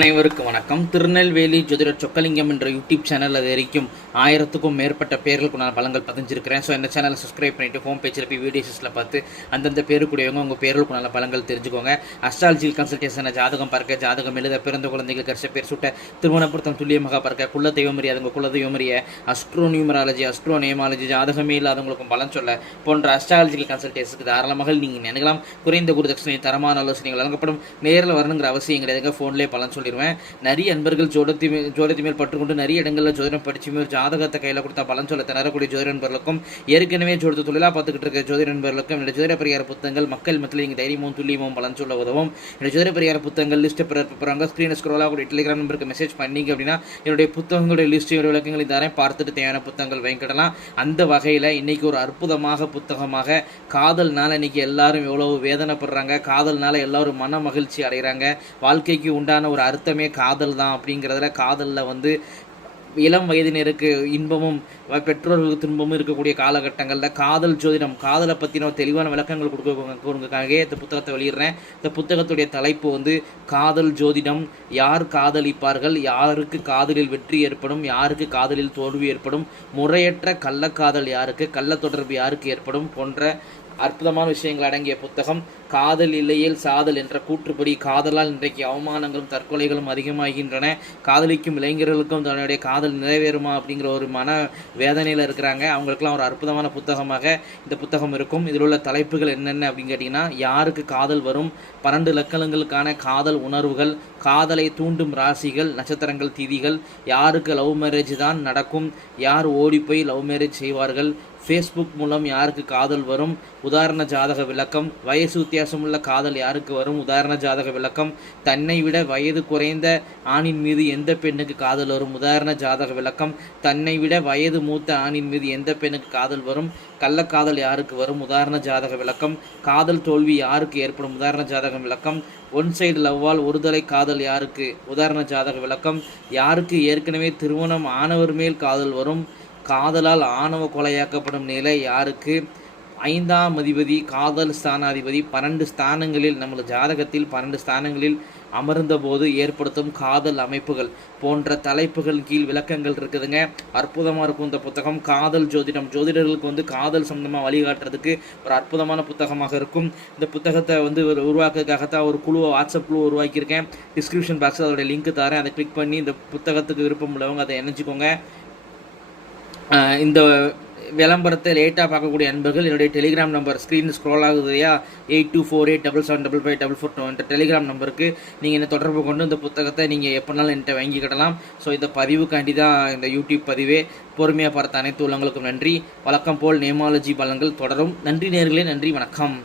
அனைவருக்கும் வணக்கம். திருநெல்வேலி ஜோதிட சொக்கலிங்கம் என்ற யூடியூப் சேனல் அது வரைக்கும் ஆயிரத்துக்கும் மேற்பட்ட பேர்களுக்கு நான் பலங்கள் பதிஞ்சிருக்கிறேன். ஸோ இந்த சேனலை சப்ஸ்கிரைப் பண்ணிட்டு ஹோம் பேஜில் போய் வீடியோஸில் பார்த்து அந்தந்த பேருக்குடையவங்க உங்கள் பேர்களுக்கு நல்ல பலங்கள் தெரிஞ்சுக்கோங்க. அஸ்ட்ராலஜியில் கன்சல்டேஷனை ஜாதகம் பார்க்க ஜாதகம் எழுத பிறந்த குழந்தைகள் கரிச பேர் சுட்ட திருமணப்படுத்தம் துல்லியமாக பார்க்க குல தெய்வமறிய அதுங்க குல தெய்வமரிய அஸ்ட்ரோ நியூமராலஜி அஸ்ட்ரோ நேமாலஜி ஜாதகமே இல்லாதவங்களுக்கும் பலன் சொல்ல போன்ற அஸ்ட்ராலஜிக்கல் கன்சல்டேஷனுக்கு தாராளமாக நீங்கள் நினைக்கலாம். குறைந்த குருதட்சணை தரமான ஆலோசனைகள் வழங்கப்படும். நேரில் வரணுங்கிற அவசியம் கிடையாதுங்க. ஃபோன்லேயே பலன் சொல்லிடுவேன் நிறைய அன்பர்கள் ஜோடத்தி மேல் ஜோடத்தி மேல் பற்றுக்கொண்டு நிறைய இடங்களில் ஜோதிடம் படிச்சு மேல் ஜாதகத்தை கையில் கொடுத்தா பலன் சொல்ல திணறக்கூடிய ஜோதிட நண்பர்களுக்கும் ஏற்கனவே ஜோடத்து தொழிலாக பார்த்துக்கிட்டு இருக்க ஜோதிட நண்பர்களுக்கும் இந்த ஜோதிட பரிகார புத்தகங்கள் மக்கள் மத்தியில் இங்கே தைரியமும் துல்லியமும் பலன் சொல்ல உதவும். இந்த ஜோதிட பரிகார புத்தகங்கள் லிஸ்ட்டை பிறப்புறாங்க ஸ்க்ரீனை ஸ்க்ரோலாக கூட டெலிகிராம் நம்பருக்கு மெசேஜ் பண்ணீங்க அப்படின்னா என்னுடைய புத்தகங்களுடைய லிஸ்ட் விளக்கங்கள் இதானே பார்த்துட்டு தேவையான புத்தகங்கள் வாங்கிக்கிடலாம். அந்த வகையில் இன்னைக்கு ஒரு அற்புதமாக புத்தகமாக காதல்னால இன்னைக்கு எல்லாரும் எவ்வளவு வேதனைப்படுறாங்க காதல்னால எல்லாரும் மன மகிழ்ச்சி அடைகிறாங்க வாழ்க்கைக்கு உண்டான ஒரு அர்த்தமே காதல் தான் அப்படிங்கிறதுல காதலில் வந்து இளம் வயதினருக்கு இன்பமும் பெற்றோர்களுக்கு துன்பமும் இருக்கக்கூடிய காலகட்டங்களில் காதல் ஜோதிடம் காதலை பற்றின ஒரு தெளிவான விளக்கங்கள் கொடுக்க கொடுக்கறதுக்காகவே இந்த புத்தகத்தை வெளியிடுறேன். இந்த புத்தகத்துடைய தலைப்பு வந்து காதல் ஜோதிடம். யார் காதலிப்பார்கள்? யாருக்கு காதலில் வெற்றி ஏற்படும்? யாருக்கு காதலில் தோல்வி ஏற்படும்? முறையற்ற கள்ளக்காதல் யாருக்கு? கள்ள தொடர்பு யாருக்கு ஏற்படும்? போன்ற அற்புதமான விஷயங்கள் அடங்கிய புத்தகம். காதல் இல்லையேல் சாதல் என்ற கூற்றுப்படி காதலால் இன்றைக்கு அவமானங்களும் தற்கொலைகளும் அதிகமாகின்றன. காதலிக்கும் இளைஞர்களுக்கும் தன்னுடைய காதல் நிறைவேறுமா அப்படிங்கிற ஒரு மன வேதனையில் இருக்கிறாங்க. அவங்களுக்கெல்லாம் ஒரு அற்புதமான புத்தகமாக இந்த புத்தகம் இருக்கும். இதில் உள்ள தலைப்புகள் என்னென்ன அப்படின்னு கேட்டிங்கன்னா யாருக்கு காதல் வரும்? பன்னெண்டு லக்கணங்களுக்கான காதல் உணர்வுகள் காதலை தூண்டும் ராசிகள் நட்சத்திரங்கள் திதிகள். யாருக்கு லவ் மேரேஜ் தான் நடக்கும்? யார் ஓடி போய் லவ் மேரேஜ் செய்வார்கள்? ஃபேஸ்புக் மூலம் யாருக்கு காதல் வரும்? உதாரண ஜாதக விளக்கம். வயசு வித்தியாசமுள்ள காதல் யாருக்கு வரும்? உதாரண ஜாதக விளக்கம். தன்னை விட வயது குறைந்த ஆணின் மீது எந்த பெண்ணுக்கு காதல் வரும்? உதாரண ஜாதக விளக்கம். தன்னை விட வயது மூத்த ஆணின் மீது எந்த பெண்ணுக்கு காதல் வரும்? கள்ளக்காதல் யாருக்கு வரும்? உதாரண ஜாதக விளக்கம். காதல் தோல்வி யாருக்கு ஏற்படும்? உதாரண ஜாதக விளக்கம். ஒன் சைடு லவ்வால் ஒருதலை காதல் யாருக்கு? உதாரண ஜாதக விளக்கம். யாருக்கு ஏற்கனவே திருமணம் ஆனவர் மேல் காதல் வரும்? காதலால் ஆணவ கொலையாக்கப்படும் நிலை யாருக்கு? ஐந்தாம் அதிபதி காதல் ஸ்தானாதிபதி பன்னெண்டு ஸ்தானங்களில் நமது ஜாதகத்தில் பன்னெண்டு ஸ்தானங்களில் அமர்ந்தபோது ஏற்படுத்தும் காதல் அமைப்புகள் போன்ற தலைப்புகள் கீழ் விளக்கங்கள் இருக்குதுங்க. அற்புதமாக இருக்கும் இந்த புத்தகம். காதல் ஜோதிடம். ஜோதிடர்களுக்கு வந்து காதல் சம்பந்தமாக வழிகாட்டுறதுக்கு ஒரு அற்புதமான புத்தகமாக இருக்கும். இந்த புத்தகத்தை வந்து ஒரு உருவாக்குறதுக்காகத்தான் ஒரு குழுவை வாட்ஸ்அப் குழு உருவாக்கியிருக்கேன். டிஸ்கிரிப்ஷன் பாக்ஸில் அதோடைய லிங்க் தரேன். அதை கிளிக் பண்ணி இந்த புத்தகத்துக்கு விருப்பம் உள்ளவங்க அதை இணைச்சிக்கோங்க இந்த விளம்பரத்தை லேட்டாக பார்க்கக்கூடிய அன்பர்கள் என்னுடைய டெலிகிராம் நம்பர் ஸ்க்ரீன் ஸ்க்ரோல் ஆகுது இல்லையா eight two four eight double seven double five double four two என்ற டெலிகிராம் நம்பருக்கு நீங்கள் என்ன தொடர்பு கொண்டு இந்த புத்தகத்தை நீங்கள் எப்போனாலும் என்கிட்ட வாங்கிக்கிடலாம் ஸோ இந்த பதிவுக்காண்டி தான் இந்த யூடியூப் பதிவே. பொறுமையாக பார்த்த அனைத்து உள்ளங்களுக்கும் நன்றி. வழக்கம் போல் நேமாலஜி பலன்கள் தொடரும். நன்றி நேர்களே நன்றி வணக்கம்.